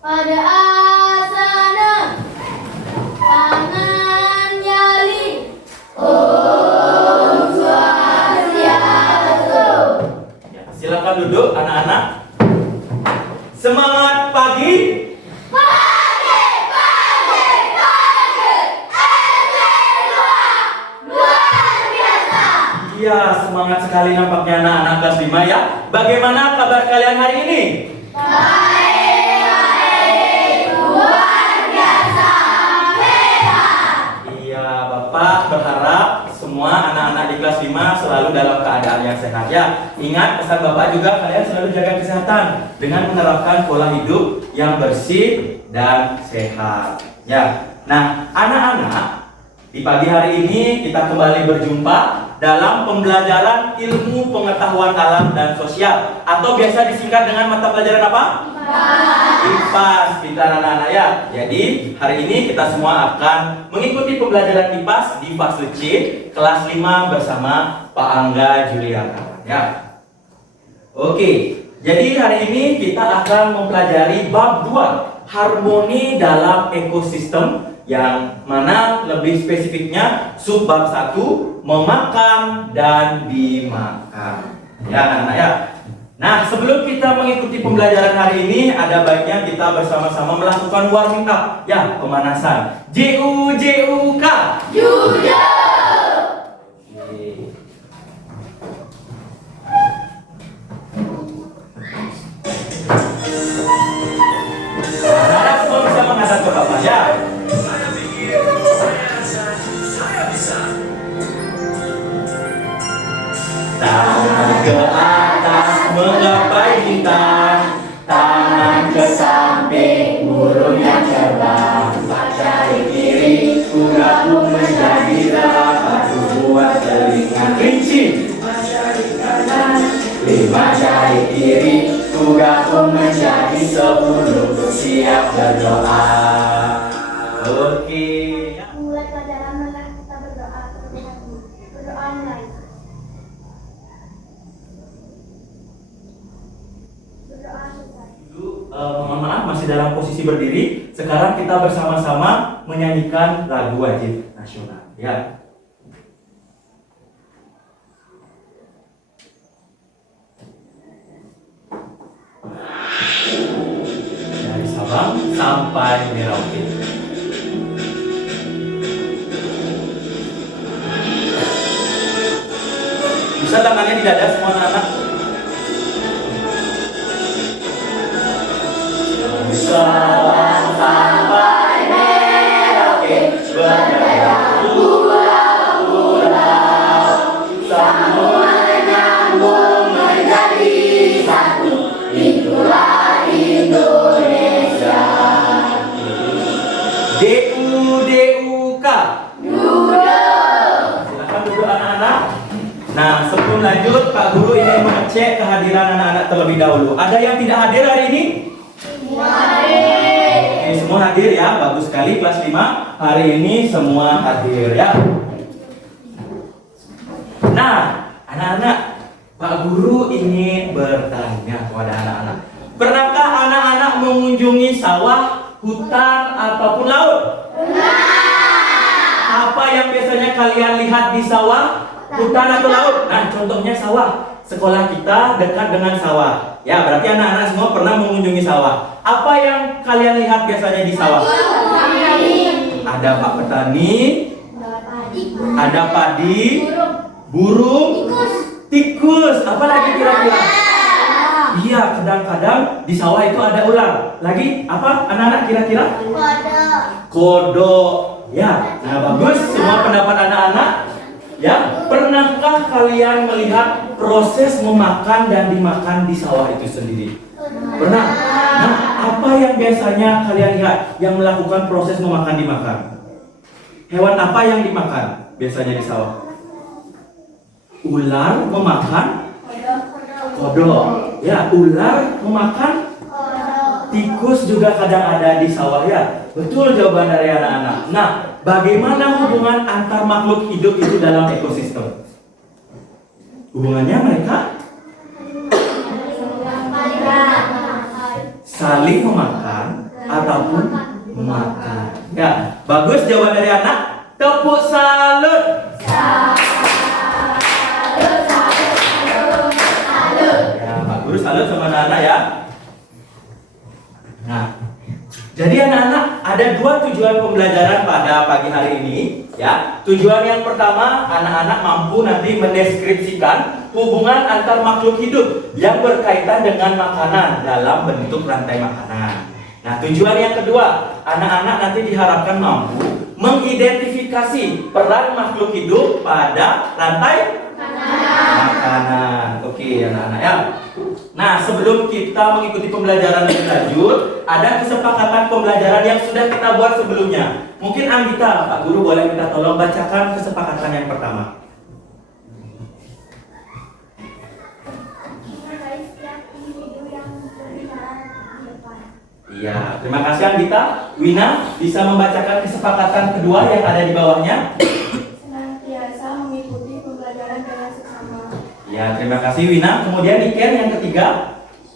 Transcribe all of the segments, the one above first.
Pada asana tangan nyali. Om Swastiastu. Ya, silakan duduk anak-anak. Semangat pagi. Pagi. Luar biasa. Iya, semangat sekali nampaknya anak-anak kelas 5 ya. Bagaimana kabar kalian hari ini? Baik, luar biasa, sehat. Iya, Bapak berharap semua anak-anak di kelas 5 selalu dalam keadaan yang sehat ya. Ingat pesan Bapak juga, kalian selalu jaga kesehatan dengan menerapkan pola hidup yang bersih dan sehat. Ya. Nah, anak-anak, di pagi hari ini kita kembali berjumpa dalam pembelajaran ilmu pengetahuan alam dan sosial atau biasa disingkat dengan mata pelajaran apa? IPAS, pintar anak-anak ya. Jadi hari ini kita semua akan mengikuti pembelajaran IPAS di fase C kelas 5 bersama Pak Angga Juliana ya. Oke, jadi hari ini kita akan mempelajari bab 2, harmoni dalam ekosistem, yang mana lebih spesifiknya subbab 1, memakan dan dimakan. Ya anak-anak ya. Nah, sebelum kita mengikuti pembelajaran hari ini, ada baiknya kita bersama-sama melakukan warming up, ya, pemanasan. JUJUK. Judo. Anak-anak semua bisa menghadap ke Bapak ya. Tangan ke atas menggapai bintang, tangan ke samping burung yang terbang. Jari kiri ku gabung menjadi 8, buat telinga rinci. 5 jari kiri ku gabung menjadi 10, siap berdoa. Oke. Mulai pelajaran mana kita berdoa terlebih dahulu. Berdoa mulai. Berdoa selesai. Mohon maaf masih dalam posisi berdiri. Sekarang kita bersama-sama menyanyikan lagu wajib nasional ya. Dari Sabang sampai Merauke. Bisa tangannya di dada semua anak-anak. Sabang sampai Merauke, berdaya pulau-pulau, semua nyambung menjadi satu, itulah Indonesia. DUDUK. Judo. Silakan duduk anak-anak. Nah, sebelum lanjut, Pak Guru ingin mengecek kehadiran anak-anak terlebih dahulu. Ada yang tidak hadir hari ini? Oke, semua hadir ya, bagus sekali kelas 5. Hari ini semua hadir ya. Nah, anak-anak, Pak Guru ingin bertanya kepada anak-anak. Pernahkah anak-anak mengunjungi sawah, hutan, ataupun laut? Apa yang biasanya kalian lihat di sawah, hutan, atau laut? Nah, contohnya sawah. Sekolah kita dekat dengan sawah. Ya, berarti anak-anak semua pernah mengunjungi sawah. Apa yang kalian lihat biasanya di sawah? Ada Pak Petani, ada padi, burung, tikus. Apa lagi kira-kira? Iya, kadang-kadang di sawah itu ada ular. Lagi apa anak-anak kira-kira? Kodok. Ya, nah bagus semua pendapat anak-anak. Ya, pernahkah kalian melihat proses memakan dan dimakan di sawah itu sendiri? Pernah? Nah, apa yang biasanya kalian lihat yang melakukan proses memakan dimakan? Hewan apa yang dimakan biasanya di sawah? Ular memakan kodok. Ya, ular memakan tikus juga kadang ada di sawah ya. Betul jawaban dari anak-anak. Nah, bagaimana hubungan antar makhluk hidup itu dalam ekosistem? Hubungannya mereka saling memakan ataupun memakan. Ya, bagus jawaban dari anak. Tepuk salut. Ya, Pak Guru salut sama anak-anak ya. Nah, jadi anak-anak ada dua tujuan pembelajaran pada pagi hari ini. Ya, tujuan yang pertama, anak-anak mampu nanti mendeskripsikan hubungan antar makhluk hidup yang berkaitan dengan makanan dalam bentuk rantai makanan. Nah, tujuan yang kedua, anak-anak nanti diharapkan mampu mengidentifikasi peran makhluk hidup pada rantai makanan. Oke, anak-anak ya. Nah, sebelum kita mengikuti pembelajaran lebih lanjut, ada kesepakatan pembelajaran yang sudah kita buat sebelumnya. Mungkin Anggita, Pak Guru boleh minta tolong bacakan kesepakatan yang pertama. Iya, terima kasih Anggita. Wina bisa membacakan kesepakatan kedua yang ada di bawahnya. Senantiasa mengikuti pembelajaran dengan seksama. Ya, terima kasih Wina. Kemudian Niken yang ketiga.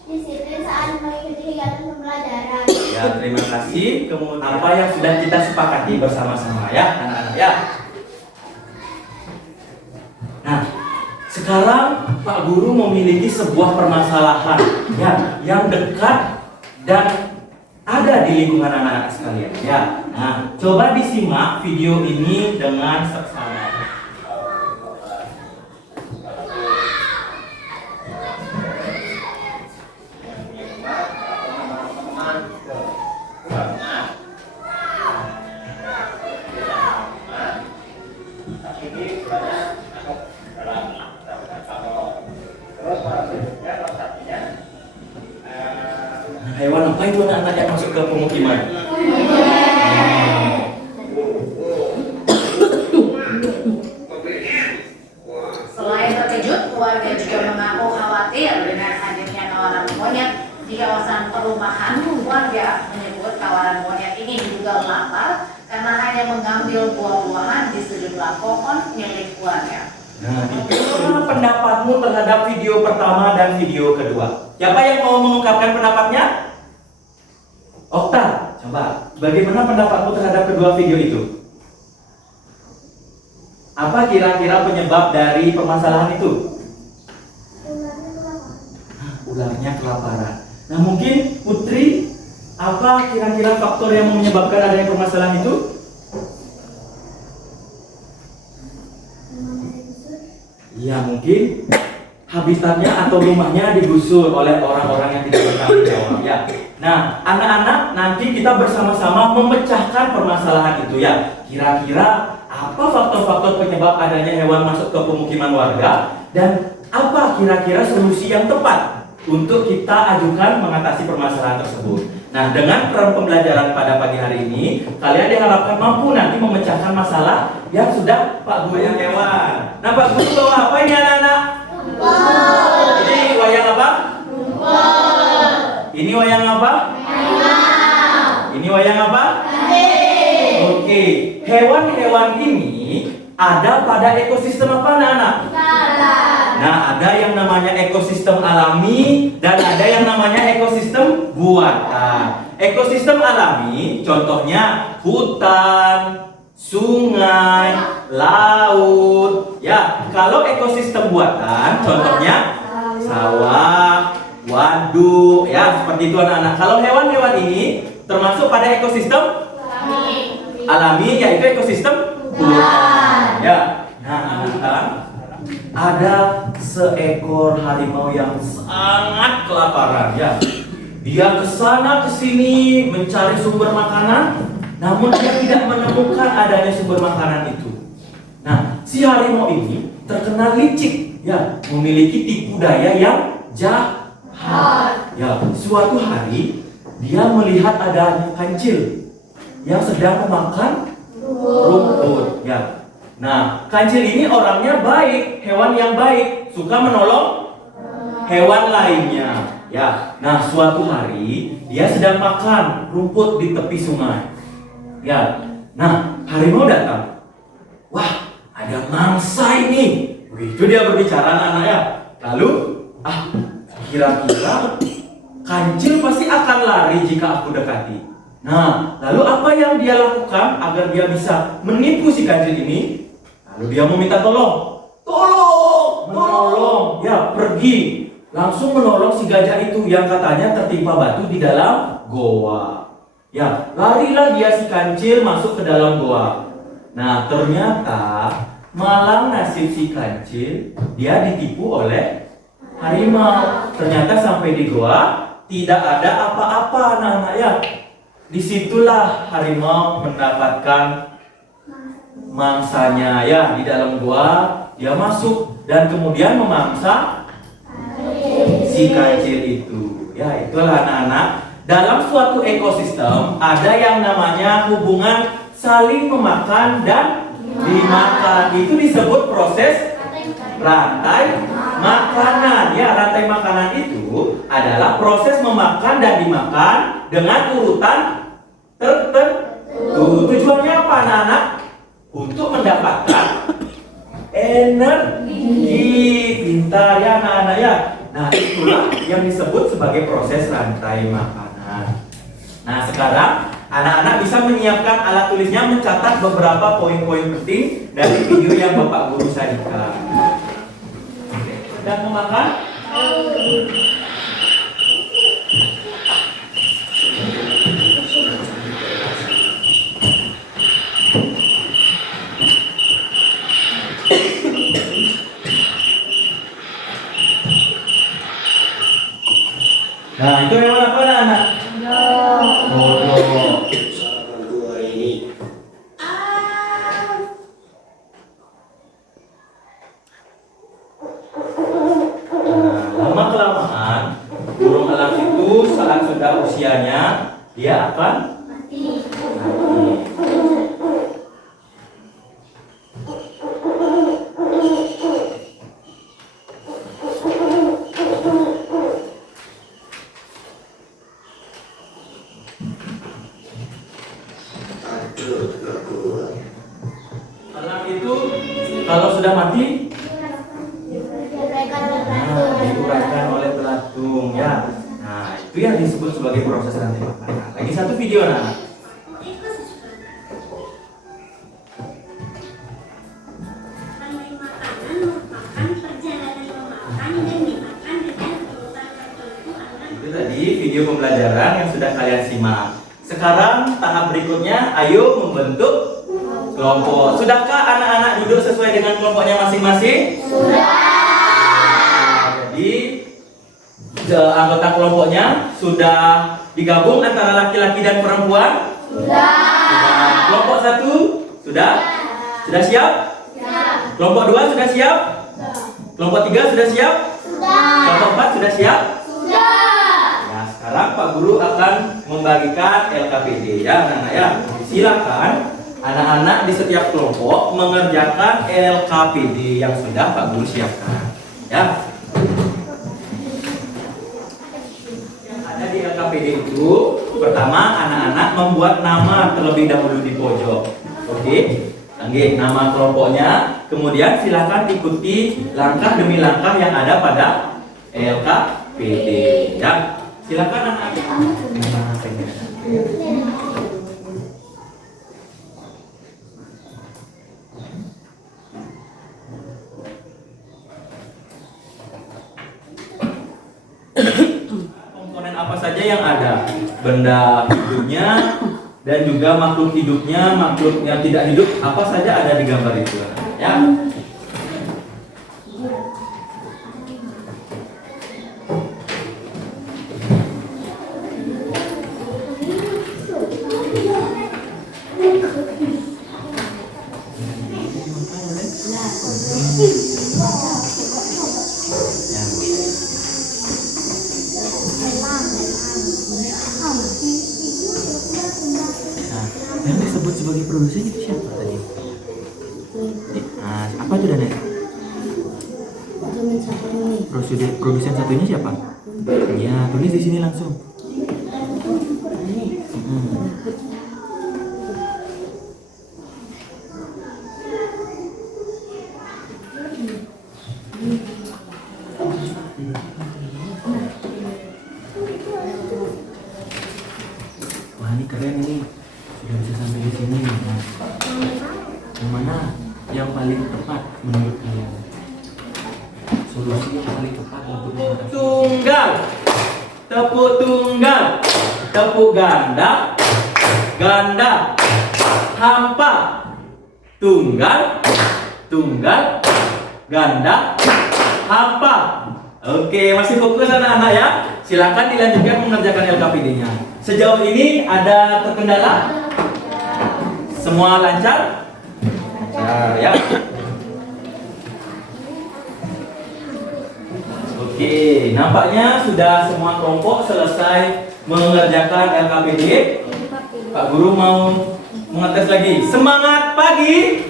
Disiplin saat mengikuti kegiatan pembelajaran. Ya, terima kasih. Kemudian apa yang sudah kita sepakati bersama-sama ya, anak-anak ya. Nah, sekarang Pak Guru memiliki sebuah permasalahan ya, yang dekat dan ada di lingkungan anak-anak sekalian ya. Nah, coba disimak video ini dengan seksama. Hewan apa itu anak-anak yang masuk ke pemukiman? Selain terkejut, keluarga juga mengaku khawatir dengan hadirnya kawanan monyet di kawasan perumahan. Warga menyebut kawanan monyet ini diduga lapar karena hanya mengambil buah-buahan di sejumlah pohon milik warga. Nah, bagaimana pendapatmu terhadap video pertama dan video kedua? Siapa yang mau mengungkapkan pendapatnya? Okta, coba. Bagaimana pendapatmu terhadap kedua video itu? Apa kira-kira penyebab dari permasalahan itu? Ularnya kelaparan. Nah, mungkin Putri, apa kira-kira faktor yang menyebabkan adanya permasalahan itu? Ya, mungkin habitatnya atau rumahnya digusur oleh orang-orang yang tidak bertanggung jawab ya. Nah, anak-anak, nanti kita bersama-sama memecahkan permasalahan itu ya. Kira-kira apa faktor-faktor penyebab adanya hewan masuk ke pemukiman warga dan apa kira-kira solusi yang tepat untuk kita ajukan mengatasi permasalahan tersebut. Nah, dengan peran pembelajaran pada pagi hari ini, kalian diharapkan mampu nanti memecahkan masalah yang sudah Pak Guru yang hewan. Nah, Pak Guru bawa apa ini anak-anak? Ini wayang apa? Ini wayang apa? Ini wayang apa? Oke, hewan-hewan ini ada pada ekosistem apa anak-anak? Nah, ada yang namanya ekosistem alami dan ada yang namanya ekosistem buatan. Ekosistem alami contohnya hutan, sungai, laut. Ya, kalau ekosistem buatan contohnya sawah, waduk, ya seperti itu anak-anak. Kalau hewan-hewan ini termasuk pada ekosistem alami, yaitu ekosistem buatan. Ya, nah anak-anak, ada seekor harimau yang sangat kelaparan ya. Dia kesana kesini mencari sumber makanan, namun dia tidak menemukan adanya sumber makanan itu. Nah, si harimau ini terkenal licik ya, memiliki tipu daya yang jahat. Ya, suatu hari dia melihat adanya kancil yang sedang memakan rumput ya. Nah, kancil ini orangnya baik, hewan yang baik, suka menolong hewan lainnya. Ya, nah suatu hari dia sedang makan rumput di tepi sungai. Ya, nah harimau datang. Wah, ada mangsa ini. Begitu dia berbicara anak-anaknya. Lalu, kira-kira kancil pasti akan lari jika aku dekati. Nah, lalu apa yang dia lakukan agar dia bisa menipu si kancil ini? Lalu dia meminta tolong. Menolong, ya pergi. Langsung menolong si gajah itu yang katanya tertimpa batu di dalam goa. Ya, larilah dia si kancil masuk ke dalam goa. Nah, ternyata malang nasib si kancil, dia ditipu oleh harimau. Ternyata sampai di goa tidak ada apa-apa anak-anak ya. Disitulah harimau mendapatkan mangsanya ya. Di dalam goa dia masuk dan kemudian memangsa si kancil itu. Ya, itulah anak-anak. Dalam suatu ekosistem ada yang namanya hubungan saling memakan dan dimakan. Itu disebut proses rantai makanan. Ya, rantai makanan itu adalah proses memakan dan dimakan dengan urutan tertentu. Tujuannya apa anak-anak? Untuk mendapatkan energi. Pintar ya anak-anak ya. Nah, itulah yang disebut sebagai proses rantai makanan. Nah, sekarang anak-anak bisa menyiapkan alat tulisnya, mencatat beberapa poin-poin penting dari video yang Bapak Guru sajikan. Sedang memakan? Nah, itu hewan apa anak-anak? Kodok. Lama-kelamaan burung elang itu saat sudah usianya dia akan mati. Elang itu kalau sudah mati diuraikan oleh belatung ya. Nah, itu yang disebut sebagai proses rantai makanan. Lagi satu video nah. Itu tadi video pembelajaran yang sudah kalian simak. Sekarang tahap berikutnya, ayo membentuk kelompok. Sudahkah anak-anak duduk sesuai dengan kelompoknya masing-masing? Jadi anggota kelompoknya sudah digabung antara laki-laki dan perempuan? Sudah. Kelompok 1 sudah? Sudah siap? Kelompok 2 sudah siap? Kelompok 3 sudah siap? Kelompok 4 sudah siap? Nah, sekarang Pak Guru akan membagikan LKPD ya anak-anak ya. Silakan anak-anak di setiap kelompok mengerjakan LKPD yang sudah Pak Guru siapkan ya. Di LKPD itu pertama anak-anak membuat nama terlebih dahulu di pojok. Oke, nama kelompoknya. Kemudian silakan ikuti langkah demi langkah yang ada pada LKPD. Ya, silakan anak-anak. Apa saja yang ada, benda hidupnya dan juga makhluk hidupnya, makhluk yang tidak hidup, apa saja ada di gambar itu ya. Yang disebut sebagai produsen itu siapa tadi? Nah, apa itu Dana? Produsen satunya siapa? Ya, tulis di sini langsung. Wah, ini keren Yang mana yang paling tepat menurut kalian? Solusi yang paling tepat untuk mengatasi tunggal, tepuk tunggal, tepuk ganda, ganda, hampa, tunggal, tunggal, ganda, hampa. Oke, masih fokus anak-anak ya. Silakan dilanjutkan mengerjakan LKPD-nya. Sejauh ini ada terkendala? Semua lancar? Lancar ya. Oke, nampaknya sudah semua kelompok selesai mengerjakan LKPD. Pak Guru mau mengetes lagi. Semangat pagi!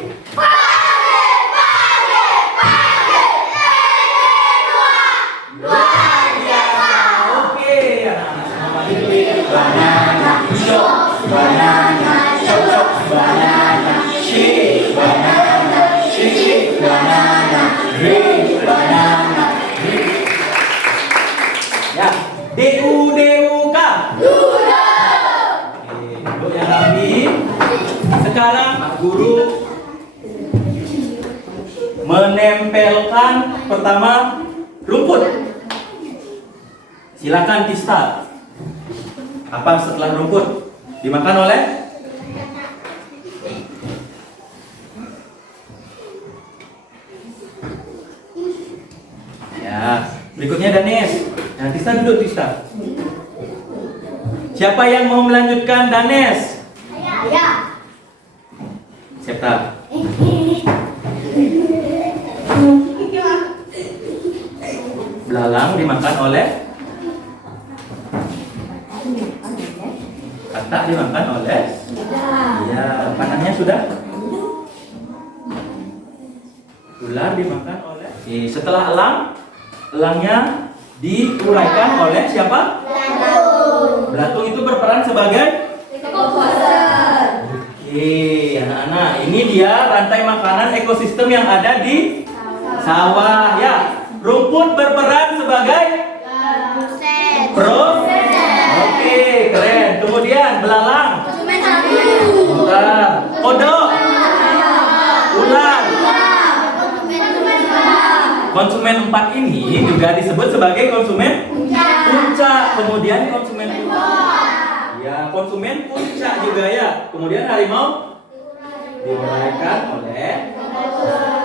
Banana, shake, banana, shake, banana, drink, banana, drink. Ya, DUK. Duda. Oke, untuk yang rapi. Sekarang Pak Guru menempelkan pertama rumput. Silakan Tista. Apa setelah rumput dimakan oleh? Ya, berikutnya Danes. Nah, Tista duduk Tista. Siapa yang mau melanjutkan Danes? Saya. Siapa? Belalang dimakan oleh? Katak dimakan oleh? Ya, panahnya sudah? Ular dimakan oleh? Oke, setelah elang, elangnya diuraikan oleh siapa? Belatung. Belatung itu berperan sebagai? Komposer. Oke, anak-anak, ini dia rantai makanan ekosistem yang ada di sawah ya. Rumput berperan sebagai? Proses. Oke, keren. Kemudian belalang. Konsumen satu. Bentar. Kodok. Ular. Konsumen 4 ini juga disebut sebagai konsumen puncak. Kemudian konsumen ya, konsumen puncak juga ya. Kemudian harimau diuraikan oleh.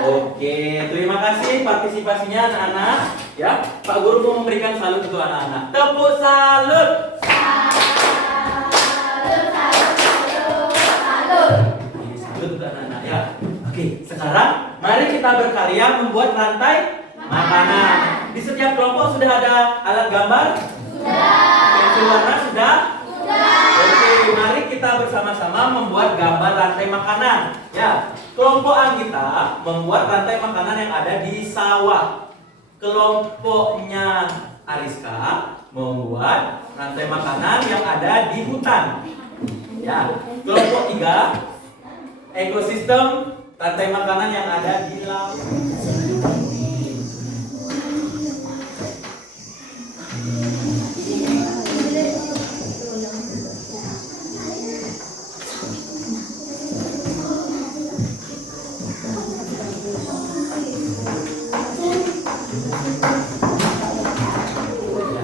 Oke, terima kasih partisipasinya anak-anak. Ya, Pak Guru mau memberikan salut untuk anak-anak. Tepuk salut. Ini salut untuk anak-anak ya. Oke, sekarang mari kita berkarya membuat rantai makanan. Di setiap kelompok sudah ada alat gambar? Sudah. Pensil warna sudah? Oke, mari kita bersama-sama membuat gambar rantai makanan. Ya, kelompok kita membuat rantai makanan yang ada di sawah. Kelompoknya Ariska membuat rantai makanan yang ada di hutan. Ya, kelompok 3 ekosistem rantai makanan yang ada di laut.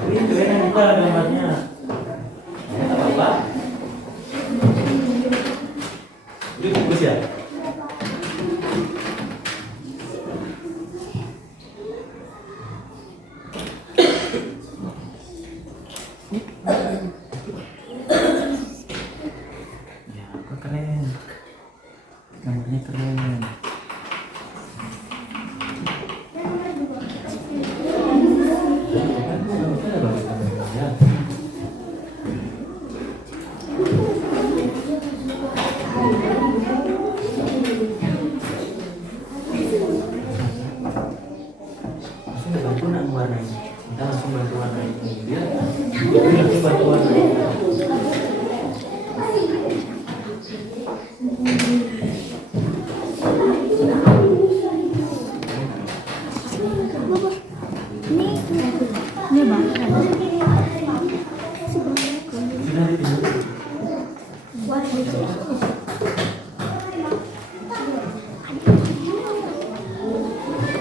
Ini keren kita gambarnya. Ya, tak apa-apa. Ini bagus ya. Ya, kok keren. Gambarnya keren. Langsung bantu nak warnai. Kita langsung bantu warnai. Dia langsung bantu warnai.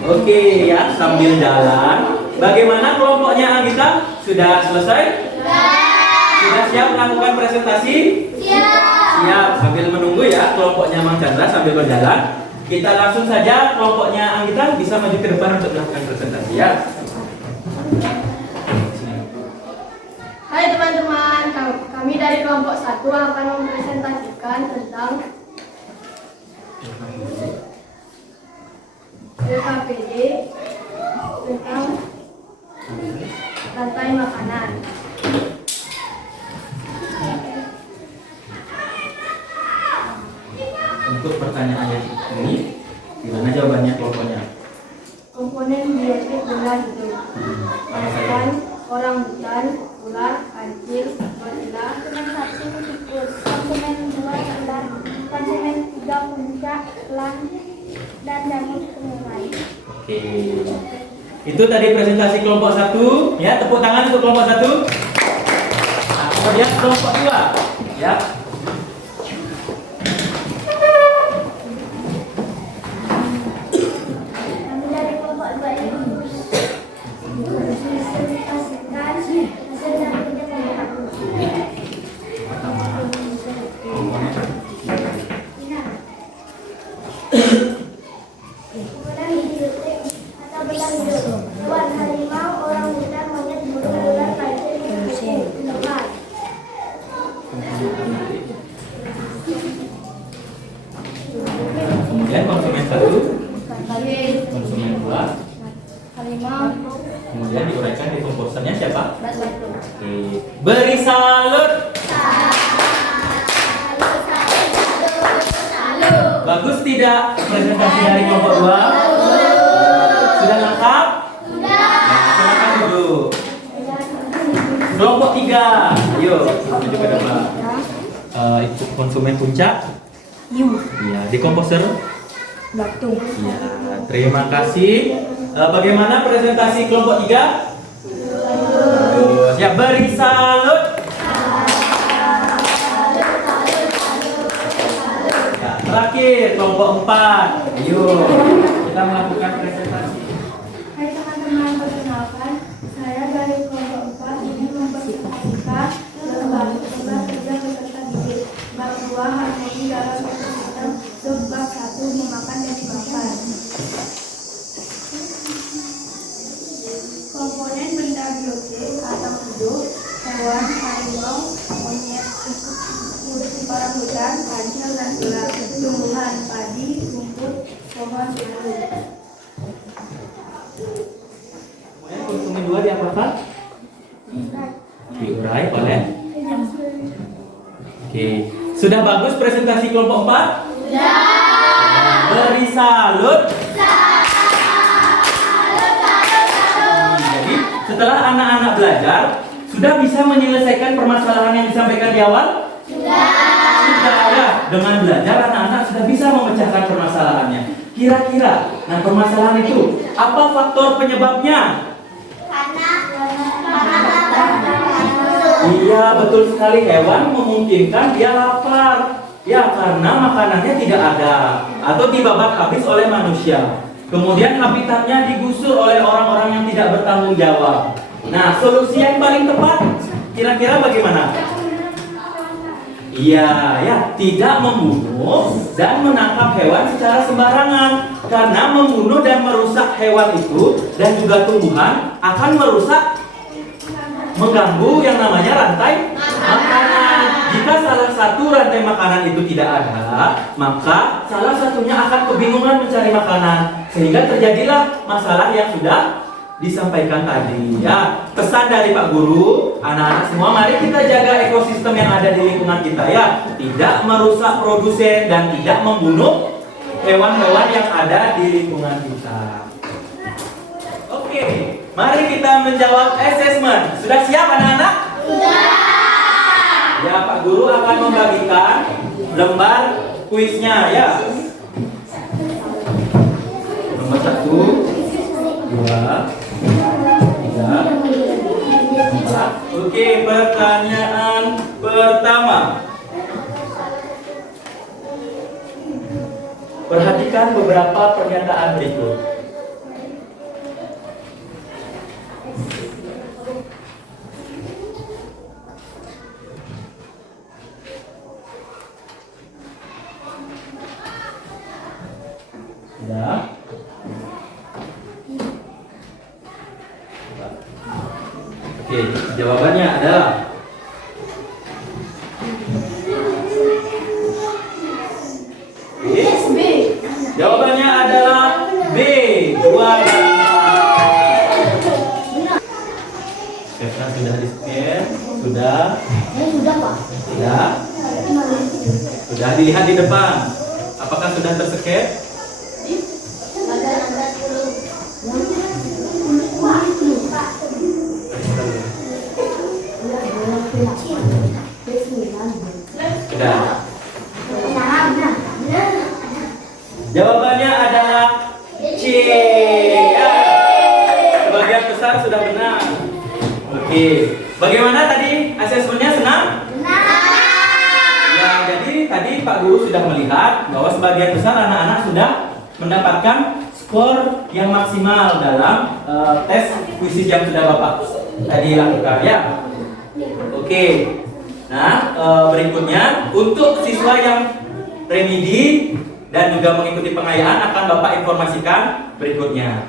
Oke ya, sambil jalan. Bagaimana kelompoknya Anggita? Sudah selesai? Sudah siap melakukan presentasi? Siap. Sambil menunggu ya kelompoknya Mang Chandra sambil berjalan. Kita langsung saja kelompoknya Anggita bisa maju ke depan untuk melakukan presentasi ya. Hai teman-teman, kami dari kelompok 1 akan mempresentasikan tentang LKPD tentang rantai makanan. Untuk pertanyaan yang ini, gimana jawabannya kelompoknya? Komponen biotik benda hidup. Ikan, orang hutan, ular, anjing, gorila. Konsumen 1 tikus, konsumen 2 ular, konsumen 3 puncak, elang, dan daging sungai. Oke. Itu tadi presentasi kelompok 1 ya, tepuk tangan untuk kelompok 1. Nah, kemudian kelompok 2 ya. Kami dari kelompok 2 ini mempresentasikan hasil dari penelitian. Pertama, Komponen biotik atau benda hidup. Hewan, harimau, orang hutan, monyet, burung, ular, kancil, kupu, lebat. kemudian konsumen 1, konsumen 2, Harimau, kemudian diuraikan di komposernya siapa? batu. Oke. Beri salut. Bagus tidak presentasi dari kelompok 2? Sudah lengkap? Sudah. Nah, silakan duduk. Kelompok 3, ayo maju ke depan. Itu konsumen puncak. Iya, di komposer. Batu. Iya, terima kasih. Bagaimana presentasi kelompok 3? Bagus. Ya, beri salut. Ya, terakhir kelompok 4. Ayo, kita melakukan presentasi. Hai teman-teman, perkenalkan, saya dari kelompok 4 ingin mempresentasikan lembar kerja beserta bibit. Bab 2 harmoni dalam ekosistem, subbab 1 memakan dan dimakan. Komponen benda biotik atau hidup, hewan, harimau, monyet, orang hutan, kancil, dan ular. Tumbuhan, padi, rumput, pohon, bambu. Kemudian konsumen 2 diapakan? Diurai oleh. Oke, sudah bagus presentasi kelompok 4? Sudah. Beri salut. Jadi setelah anak-anak belajar, sudah bisa menyelesaikan permasalahan yang disampaikan di awal? Sudah ya. Dengan belajar anak-anak sudah bisa memecahkan permasalahannya. Kira-kira, nah permasalahan itu apa faktor penyebabnya? Iya, betul sekali. Hewan memungkinkan dia lapar. Ya, karena makanannya tidak ada atau dibabat habis oleh manusia. Kemudian habitatnya digusur oleh orang-orang yang tidak bertanggung jawab. Nah, solusi yang paling tepat kira-kira bagaimana? Iya, ya, tidak membunuh dan menangkap hewan secara sembarangan. Karena membunuh dan merusak hewan itu dan juga tumbuhan akan merusak, mengganggu yang namanya rantai makanan. Jika salah satu rantai makanan itu tidak ada, maka salah satunya akan kebingungan mencari makanan, sehingga terjadilah masalah yang sudah disampaikan tadi. Ya, pesan dari Pak Guru, anak-anak semua, mari kita jaga ekosistem yang ada di lingkungan kita ya, tidak merusak produsen dan tidak membunuh hewan-hewan yang ada di lingkungan kita. Oke, mari kita menjawab assessment. Sudah siap anak-anak? Sudah. Ya, Pak Guru akan membagikan lembar kuisnya ya. Nomor 1, 2, 3, 4. Oke, pertanyaan pertama. Perhatikan beberapa pernyataan berikut. Sudah. Oke, jawabannya adalah B. jawabannya adalah B. 2 dan 4. Sketsa sudah di-scan? Sudah? Sudah, Pak. Sudah? Sudah dilihat di depan. Apakah sudah terscan? Sudah. Jawabannya adalah C. Ya. Sebagian besar sudah benar. Oke. Bagaimana tadi asesmennya, senang? Ya, jadi tadi Pak Guru sudah melihat bahwa sebagian besar anak-anak sudah mendapatkan skor yang maksimal dalam tes kuisis yang sudah Bapak tadi lakukan ya. Oke. Nah, berikutnya untuk siswa yang remedi dan juga mengikuti pengayaan akan Bapak informasikan berikutnya.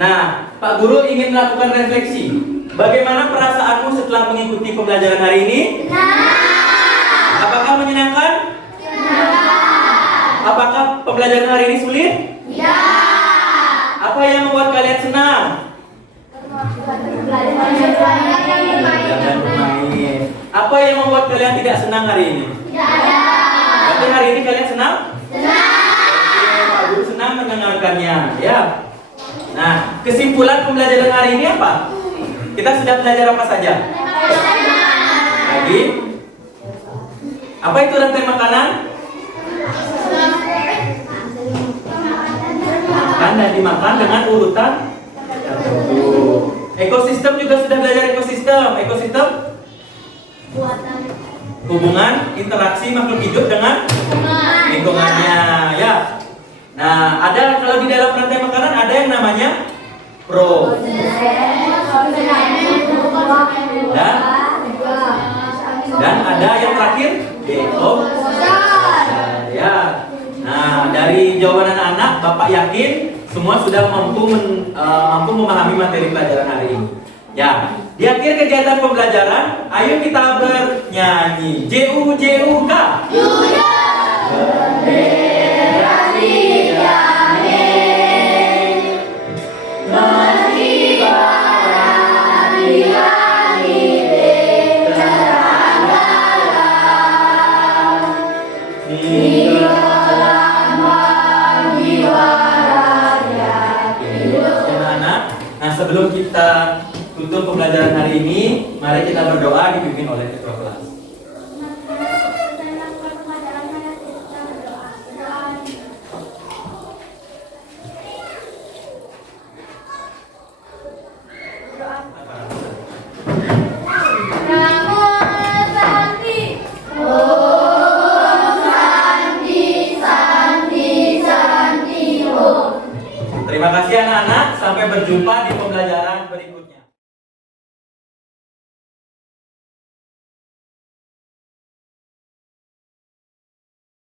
Nah, Pak Guru ingin melakukan refleksi. Bagaimana perasaanmu setelah mengikuti pembelajaran hari ini? Apakah menyenangkan? Apakah pembelajaran hari ini sulit? Ya. Apa yang membuat kalian senang? Jangan bermain. Apa yang membuat kalian tidak senang hari ini? Tapi hari ini kalian senang? Oke, Pak Guru senang mendengarkannya, ya. Nah, kesimpulan pembelajaran hari ini apa? Kita sudah belajar apa saja? Lagi? Apa itu rantai makanan? Makan dan dimakan dengan urutan tertentu. Ekosistem juga sudah belajar ekosistem. Ekosistem? Hubungan interaksi makhluk hidup dengan lingkungannya, ya. Nah, ada kalau di dalam rantai makanan ada yang namanya pro dan ada yang terakhir BO. Ya. Nah, dari jawaban anak-anak, Bapak yakin semua sudah mampu memahami materi pelajaran hari ini. Ya, di akhir kegiatan pembelajaran, ayo kita bernyanyi JUJUK. Bendera dijamin berkibaran di langit terang di dalam jiwa rakyat Indonesia. Nah, sebelum kita tutup pembelajaran hari ini, mari kita berdoa dipimpin oleh ketua kelas. Terima kasih anak-anak, sampai berjumpa di pembelajaran berikutnya.